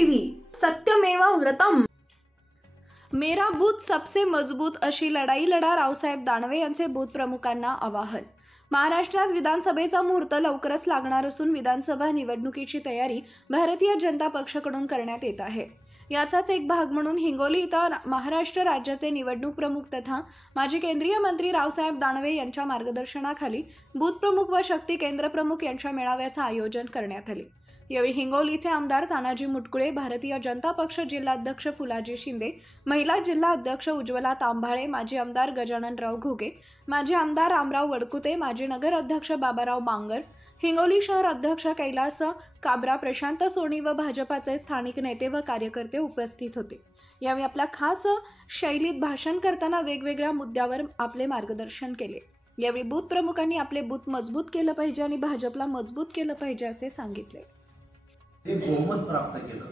TV सत्यमेव व्रतम। मेरा booth सबसे मजबूत अशी लढाई लढा रावसाहेब दानवे यांचे बूथ प्रमुखांना आवाहन। महाराष्ट्रात विधानसभेचा मुहूर्त लवकरच लागणार असून विधानसभा निवडणुकीची तयारी भारतीय जनता पक्षाकडून करण्यात येत आहे। याचाच एक भाग म्हणून हिंगोली इथं महाराष्ट्र राज्याचे निवडणूक प्रमुख तथा माजी केंद्रीय मंत्री रावसाहेब दानवे यांच्या मार्गदर्शनाखाली बूथ प्रमुख व शक्ती केंद्र प्रमुख यांच्या मेळाव्याचे आयोजन करण्यात आले। यावेळी हिंगोलीचे आमदार तानाजी मुटकुळे, भारतीय जनता पक्ष जिल्हाध्यक्ष फुलाजी शिंदे, महिला जिल्हा अध्यक्ष उज्ज्वला तांबाळे, माजी आमदार गजाननराव घुगे, माजी आमदार रामराव वडकुते, माजी नगर अध्यक्ष बाबाराव बांगर, हिंगोली शहर अध्यक्ष कैलास काबरा, प्रशांत सोनी व भाजपाचे स्थानिक नेते व कार्यकर्ते उपस्थित होते। यावेळी आपल्या खास शैलीत भाषण करताना वेगवेगळ्या मुद्द्यावर आपले मार्गदर्शन केले। यावेळी बूथ प्रमुखांनी आपले बूथ मजबूत केलं पाहिजे आणि भाजपला मजबूत केलं पाहिजे असे सांगितले। ते बहुमत प्राप्त केलं,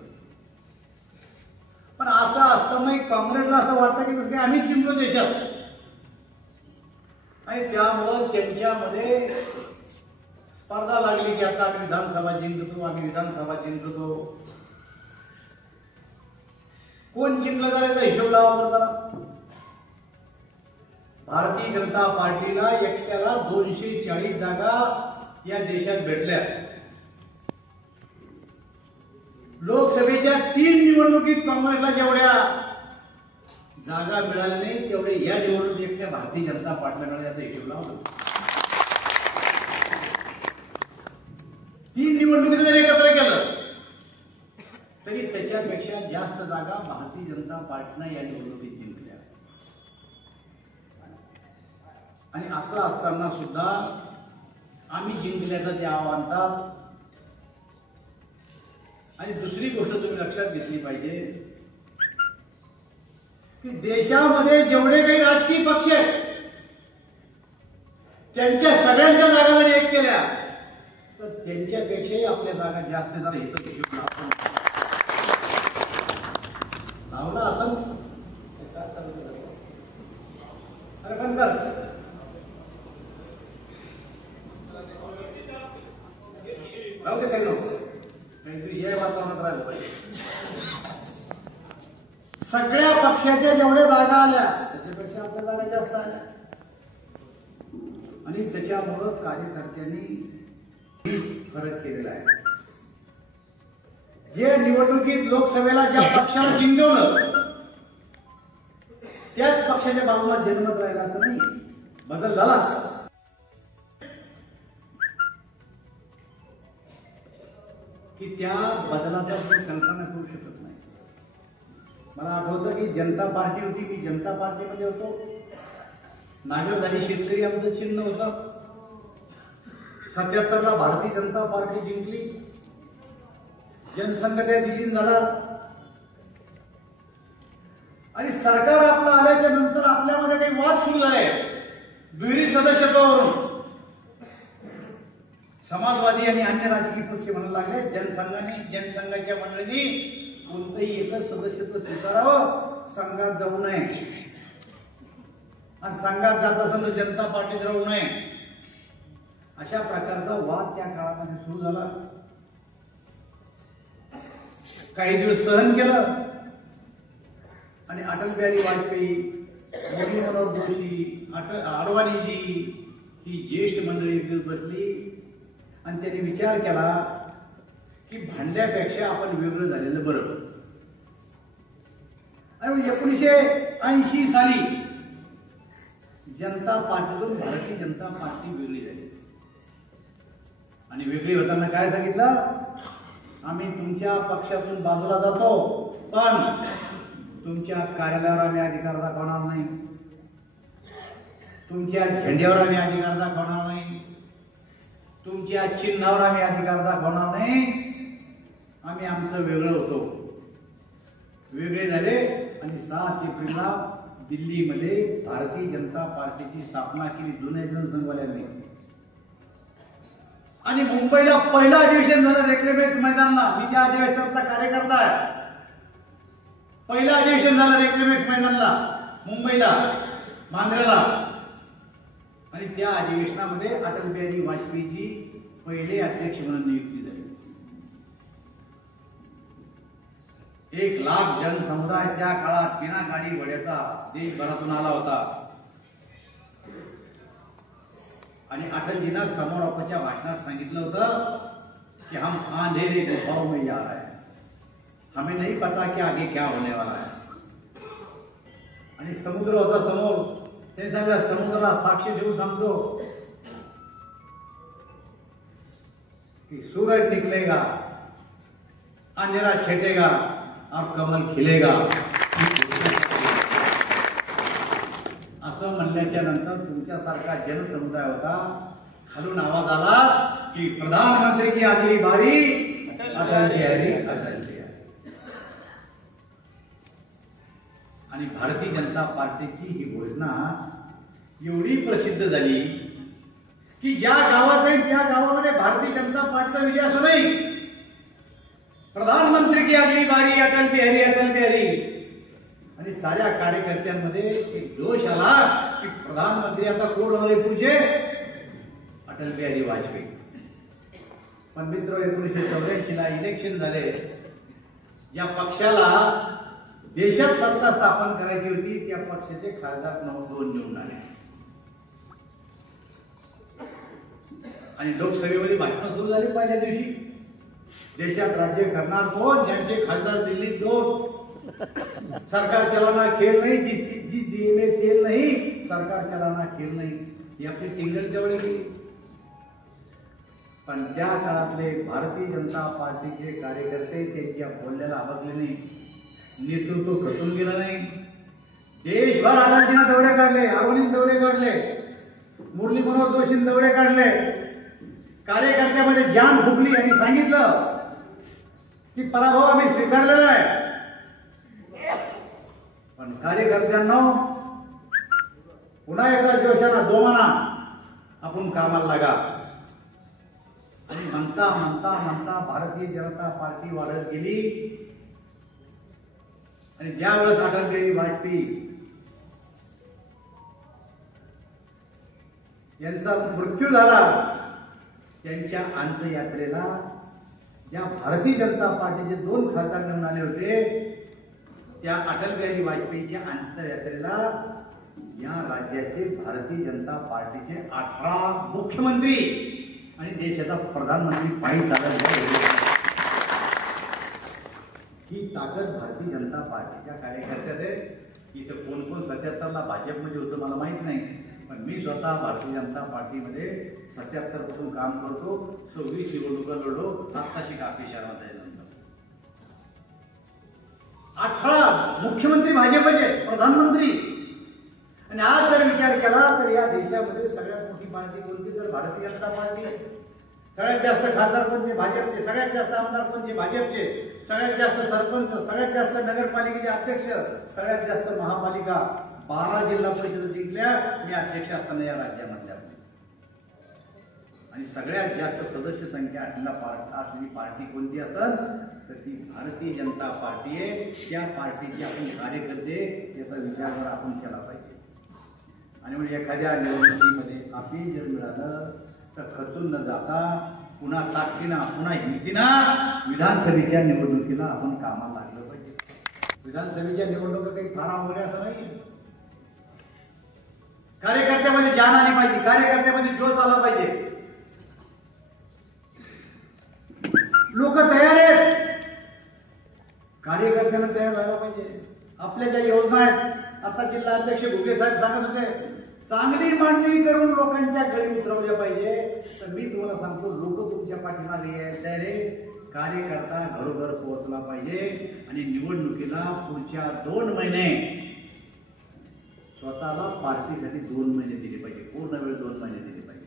पण असं असताना काँग्रेसला असं वाटतं की आम्ही जिंकलो देशात आणि त्यामुळे त्यांच्यामध्ये स्पर्धा लागली की आता आम्ही विधानसभा जिंकतो, आम्ही विधानसभा जिंकतो। कोण जिंकलं जाण्याचा हिशोब लावा जरा। भारतीय जनता पार्टीला एकट्याला 240 जागा या देशात भेटल्या। लोकसभेच्या 3 निवडणुकीत काँग्रेसला जेवढ्या जागा मिळाल्या नाही तेवढे या निवडणुकीत एकट्या भारतीय जनता पार्टीला मिळाल्याचा हिशोब लावला। 3 निवडणुकीत जर एकत्र केलं तरी त्याच्यापेक्षा जास्त जागा भारतीय जनता पार्टीने या निवडणुकीत जिंकल्या। आणि असं असताना सुद्धा आम्ही जिंकल्याचं ते आव्हानतात। आणि दुसरी गोष्ट तुम्ही लक्षात घेतली पाहिजे की देशामध्ये जेवढे काही राजकीय पक्ष आहेत त्यांच्या सगळ्यांच्या जागा जर एक केल्या तर त्यांच्यापेक्षाही आपल्या जागा जास्त झाल्या। लावला असं अरे बंद कर राहू दे काही नको या वातावरणात राहिलं पाहिजे। सगळ्या पक्षाच्या जेवढ्या जागा आल्या त्याच्यापेक्षा आपल्या जागा जास्त आल्या आणि त्याच्यामुळं कार्यकर्त्यांनी फरक केलेला आहे। जे निवडणुकीत लोकसभेला ज्या पक्षाला जिंकवलं त्याच पक्षाच्या बाजूला जनमत राहिला असं नाही, बदल झाला। की त्या बदलाचा मी कल्पना करू शकत नाही। मला आठवतं की जनता पार्टी होती, मी जनता पार्टीमध्ये होतो। नागरधारी शेतकरी आमचं चिन्ह होतं। 77 ला भारतीय जनता पार्टी जिंकली, जनसंघ त्या दिल्लीत झाला आणि सरकार आपलं आल्याच्या नंतर आपल्यामध्ये काही वाद सुरू झाले दुहेरी सदस्यत्वावरून। समाजवादी आणि अन्य राजकीय पक्ष म्हणायला लागले जनसंघाच्या मंडळींनी कोणतंही एकच सदस्यत्व स्वीकारावं, संघात जाऊ नये आणि संघात जात असेल तर जनता पार्टीत राहू नये, अशा प्रकारचा वाद त्या काळामध्ये सुरू झाला। काही दिवस सहन केलं आणि अटल बिहारी वाजपेयी, मुरली मनोहर जोशी, अडवाणीजी ही ज्येष्ठ मंडळी एकदिवस बसली आणि त्यांनी विचार केला की भांडल्यापेक्षा आपण वेगळं झालेलं बरं। आणि 1980 साली जनता पार्टीतून भारतीय जनता पार्टी वेगळी झाली आणि वेगळी होताना काय सांगितलं, आम्ही तुमच्या पक्षातून बाजूला जातो पण तुमच्या कार्यालयावर आम्ही अधिकार दाखवणार नाही, तुमच्या झेंड्यावर आम्ही अधिकार दाखवणार नाही, तुमच्या चिन्हावर आम्ही अधिकार दाखवणार नाही, आम्ही आमचं वेगळं होतो। वेगळे झाले आणि 7 एप्रिलला दिल्लीमध्ये भारतीय जनता पार्टीची स्थापना केली जुन्या जनसंघवाल्यांनी आणि मुंबईला पहिलं अधिवेशन झालं रेल्वेमेक्स मैदानला। मी त्या अधिवेशनाचा कार्यकर्ता आहे। पहिलं अधिवेशन झालं रेल्वेमेक्स मैदानला मुंबईला बांद्राला आणि त्या अधिवेशनामध्ये अटल बिहारी वाजपेयीजी पहिले अध्यक्ष म्हणून नियुक्ती झाली। 1 लाख जनसमुदाय त्या काळात बिना गाडी घोड्याचा देशभरातून आला होता आणि अटलजींना समारोपाच्या भाषणात सांगितलं होतं कि हम अंधेरे गुफाओं में जा रहे हैं, हमें नहीं पता कि आगे क्या होने वाला है। आणि समुद्र होता समोर, ते सांगितलं समुद्राला साक्षी देऊन सांगतो कि सूरज निकलेगा, अंधेरा छेटेगा और कमल खिलेगा। असं म्हणल्याच्या नंतर तुमच्यासारखा जनसमुदाय होता, खालून आवाज आला की प्रधानमंत्री की अगली बारी अटल बिहारी अटल बिहारी। आणि भारतीय जनता पार्टीची ही घोषणा एवढी प्रसिद्ध झाली की ज्या गावात आहे त्या गावामध्ये भारतीय जनता पार्टीचा विजय असो नाही, प्रधानमंत्री की अगली बारी अटल बिहारी अटल बिहारी। आणि साऱ्या कार्यकर्त्यांमध्ये एक जोश आला की प्रधानमंत्री आता कोण होणार पुढचे, अटल बिहारी वाजपेयी। पण मित्र 1984 ला इलेक्शन झाले, ज्या पक्षाला देशात सत्ता स्थापन करायची होती त्या पक्षाचे खासदार 2 निवडून आले आणि लोकसभेमध्ये भाषण सुरू झाली पहिल्या दिवशी। देशात राज्य करणार कोण, ज्यांचे खासदार दिल्लीत 2, सरकार चलाना खेल नहीं, जिस दिए में तेल नहीं, सरकार चलाना खेल नहीं, ही आपली टिंगल जवळ गेली। पण त्या काळातले भारतीय जनता पार्टीचे कार्यकर्ते त्यांच्या बोलण्याला आवडले नाही, नेतृत्व खचून गेलं नाही। देशभर अटलजींना दौरे काढले, अरविंद दौरे काढले, मुरली मनोहर जोशी दौरे काढले, कार्यकर्त्यामध्ये जान फुकली आणि सांगितलं की पराभव आम्ही स्वीकारलेला आहे। पण कार्यकर्त्यांना पुन्हा एकदा जोशाना जोमाना आपण कामाला लागा। आणि म्हणता म्हणता म्हणता भारतीय जनता पार्टी वाढत गेली आणि ज्या वेळेस अटल बिहारी वाजपेयी यांचा मृत्यू झाला, त्यांच्या अंत्ययात्रेला ज्या भारतीय जनता पार्टीचे 2 खासदार निवडून आले होते, त्या अटल बिहारी वाजपेयीच्या अंत्ययात्रेला या राज्याचे भारतीय जनता पार्टीचे 18 मुख्यमंत्री आणि देशाचा प्रधानमंत्री पायी चालत गेले। ही ताकद भारतीय जनता पार्टीच्या कार्यकर्त्यात आहे। इथं कोण कोण 77 ला भाजपमध्ये होतं मला माहित नाही, पण मी स्वतः भारतीय जनता पार्टीमध्ये 77 पासून काम करतो, 26 निवडणुका लढलो, आत्ताशी काफी शहरात आहे। 18 मुख्यमंत्री भाजपचे, प्रधानमंत्री। आणि आज जर विचार केला तर या देशामध्ये सगळ्यात मोठी पार्टी कोणती, तर भारतीय जनता पार्टी आहे। सगळ्यात जास्त खासदार कोणते, भाजपचे, सगळ्यात जास्त आमदार कोणते, भाजपचे, सगळ्यात जास्त सरपंच, सगळ्यात जास्त नगरपालिकेचे अध्यक्ष, सगळ्यात जास्त महापालिका, 12 जिल्हा परिषद जिंकल्या मी अध्यक्ष असताना या राज्यामधल्या। आणि सगळ्यात जास्त सदस्य संख्या असलेली पार्टी कोणती असेल तर ती भारतीय जनता पार्टी आहे। त्या पार्टीचे आपण कार्यकर्ते याचा विचार आपण केला पाहिजे। आणि म्हणजे एखाद्या निवडणुकीमध्ये अपील जर मिळालं तर खचून न जाता पुन्हा ताकदीनं पुन्हा हिमतीनं विधानसभेच्या निवडणुकीला आपण कामाला लागलं पाहिजे। विधानसभेच्या निवडणुका काही फार अवघड असं नाही, कार्यकर्त्यामध्ये जान आली पाहिजे, कार्यकर्त्यामध्ये जोश आला पाहिजे, लोक तयार आहेत, कार्यकर्त्यांना तयार व्हायला पाहिजे। आपल्या ज्या योजना आहेत, आता जिल्हा अध्यक्ष भुगे साहेब सांगत होते, चांगली मांडणी करून लोकांच्या गळी उतरवल्या पाहिजे। तर मी तुम्हाला सांगतो, लोक तुमच्या पाठीमागे यायला तयार आहे, कार्यकर्ता घरोघर पोहोचला पाहिजे। आणि निवडणुकीला पुढच्या 2 महिने स्वतःला पार्टीसाठी 2 महिने दिले पाहिजे, पूर्ण वेळ 2 महिने दिले पाहिजे।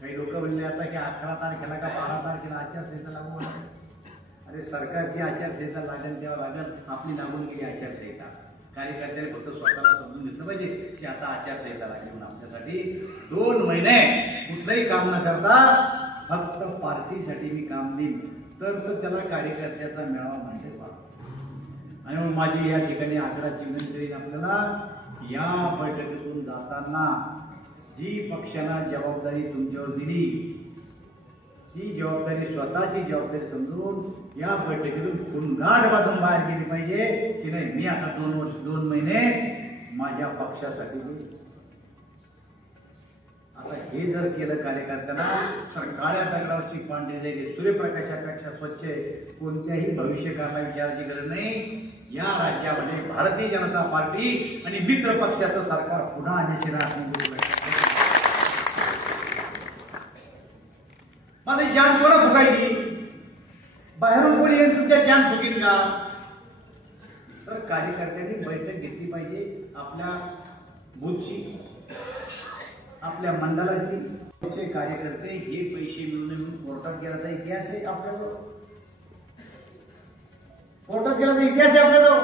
काही लोक म्हणले आता की 11 तारखेला का 12 तारखेला आचारसंहिता लागू होणार। अरे सरकारची आचारसंहिता लागेल तेव्हा लागेल, आपली लागून गेली आचारसंहिता। कार्यकर्त्याने फक्त स्वतःला समजून घेतलं पाहिजे की आता आचारसंहिता लागली म्हणून आपल्यासाठी 2 महिने कुठलंही काम न करता फक्त पार्टीसाठी मी काम देईन, तर त्याला कार्यकर्त्याचा मेळावा म्हणजे पाहतो। आणि मग माझी या ठिकाणी आग्रहाची विनंती आहे आपल्याला, या बैठकीतून जाताना जी पक्षाला जबाबदारी तुमच्यावर दिली ही जबाबदारी स्वतःची जबाबदारी समजून या बैठकीतून पुन्हा बाजून बाहेर गेली पाहिजे की नाही मी आता 2 वर्ष 2 महिने माझ्या पक्षासाठी दिले. आता हे जर केलं कार्यकर्त्यांना तर काळ्या दगडावरची पांढरी रेघे सूर्यप्रकाशापेक्षा स्वच्छ आहे. कोणत्याही भविष्यकाळाला विचारायची गरज नाही. या राज्यामध्ये भारतीय जनता पार्टी आणि मित्र पक्षाचं सरकार पुन्हा आणण्याची माझी जान कोणा फुकायची बाहेरून कोणी येऊन तुमच्या जान फुकीन का. तर कार्यकर्त्यांनी बैठक घेतली पाहिजे आपल्या बूथची आपल्या मंडळाची. कार्यकर्ते हे पैसे मिळून कोर्टात गेल्याचा इतिहास आहे आपल्याजवळ. कोर्टात गेल्याचा इतिहास आहे आपल्याजवळ.